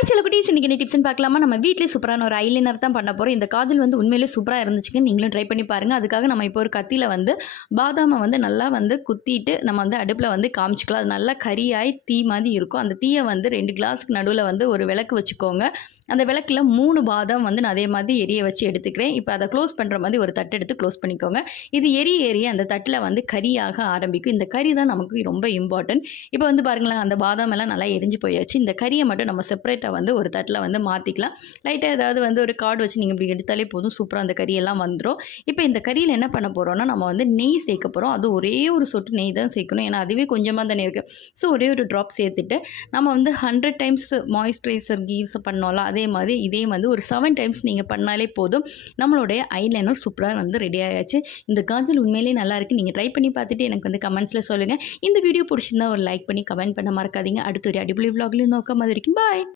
Hi செல்லக்குட்டீஸ், இன்னைக்கு என்ன டிப்ஸ்னு பார்க்கலாமா? நம்ம வீட்டிலேயே சூப்பரான ஒரு ஐலைனர் தான் பண்ண போகிறோம். இந்த காஜல் வந்து உண்மையிலேயே சூப்பராக இருந்துச்சுங்க. நீங்களும் ட்ரை பண்ணி பாருங்கள். அதுக்காக நம்ம இப்போ ஒரு கத்தியில் வந்து பாதாமை வந்து நல்லா வந்து குத்திட்டு நம்ம வந்து அடுப்பில் வந்து காமிச்சிக்கலாம். அது நல்லா கரியாய் தீ மாதிரி இருக்கும். அந்த தீயை வந்து 2 கிளாஸுக்கு நடுவில் வந்து ஒரு விளக்கு வச்சுக்கோங்க. அந்த விளக்கில் 3 பாதாம் வந்து நான் அதே மாதிரி எரிய வச்சு எடுத்துக்கிறேன். இப்போ அதை க்ளோஸ் பண்ணுற மாதிரி ஒரு தட்டு எடுத்து க்ளோஸ் பண்ணிக்கோங்க. இது எரிய அந்த தட்டில் வந்து கரியாக ஆரம்பிக்கும். இந்த கறி தான் நமக்கு ரொம்ப இம்பார்ட்டன்ட். இப்போ வந்து பாருங்களேன், அந்த பாதாம் எல்லாம் நல்லா எரிஞ்சு போயாச்சு. இந்த கறியை மட்டும் நம்ம செப்பரேட்டாக வந்து ஒரு தட்டில் வந்து மாற்றிக்கலாம். லைட்டாக ஏதாவது வந்து ஒரு கார்டு வச்சு நீங்கள் இப்படி எடுத்தாலே போதும், சூப்பராக அந்த கறியெல்லாம் வந்துடும். இப்போ இந்த கறியில் என்ன பண்ண போகிறோம்னா, நம்ம வந்து நெய் சேர்க்க போகிறோம். அது ஒரே ஒரு சொட்டு நெய் தான் சேர்க்கணும். ஏன்னா அதுவே கொஞ்சமாக தானே இருக்குது. ஸோ ஒரே ஒரு ட்ராப் சேர்த்துட்டு நம்ம வந்து 100 டைம்ஸ் மாய்ஸ்சரைசர் கீவ்ஸ் பண்ணோம்ல, அதே மாதிரி இதே வந்து ஒரு 7 டைம்ஸ் நீங்கள் பண்ணாலே போதும். நம்மளுடைய ஐலைனர் சூப்பராக வந்து ரெடி ஆயாச்சு. இந்த காஜல் உண்மையிலேயே நல்லா இருக்குது. நீங்கள் ட்ரை பண்ணி பார்த்துட்டு எனக்கு வந்து கமெண்ட்ஸில் சொல்லுங்கள். இந்த வீடியோ பிடிச்சிருந்தா ஒரு லைக் பண்ணி கமெண்ட் பண்ண மறக்காதீங்க. அடுத்த ஒரு அடிப்படை விலாக்லையும் நோக்கம் மாதிரி இருக்கும். பாய்.